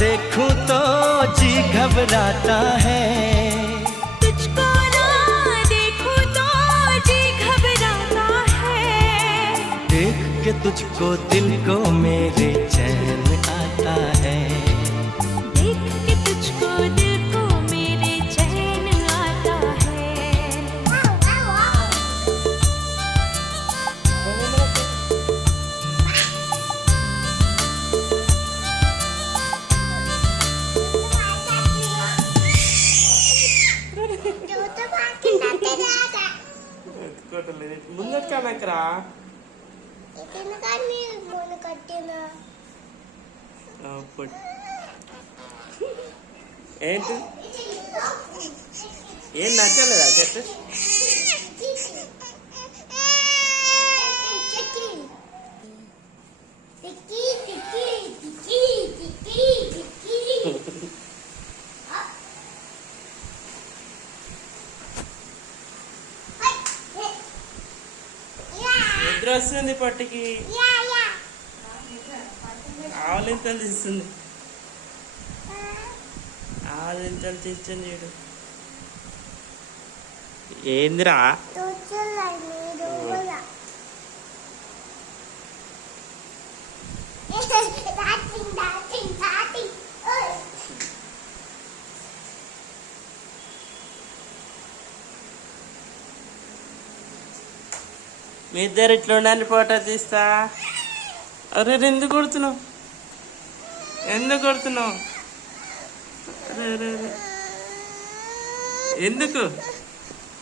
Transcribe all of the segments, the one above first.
देखूं तो जी घबराता है, तुझको ना देखूं तो जी घबराता है। देख के तुझको दिल को मेरे चैन आता है, देख के तुझको दिल को मेरे चैन आता है। ముందటికా నాకరా ఏంటి ఏం నచ్చలేదా చెట్టు? నిద్ర వస్తుంది పట్టికి, ఆవలింతలు తీస్తుంది, ఆవలింతలు తీస్తుంది. చూడు ఏందిరా మీ ఇద్దరు ఇట్లా ఉండండి, ఫోటో తీస్తా. అరే ఎందుకు కొడుతున్నావు, ఎందుకు కొడుతున్నావు? అరే ఎందుకు?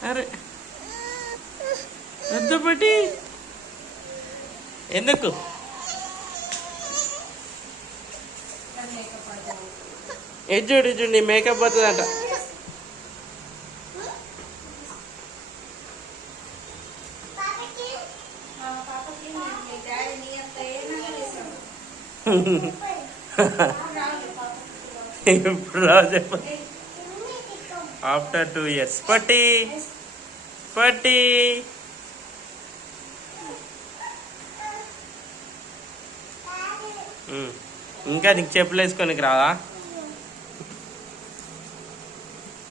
అరే వద్దపటి ఎందుకు? ఇది చూడు చూడు, నీ మేకప్ పోతుందంట. ఇప్పుడు రాజు ఆఫ్టర్ 2 years పట్టి పట్టి ఇంకా నీకు చెప్పులు వేసుకోనికి రాదా?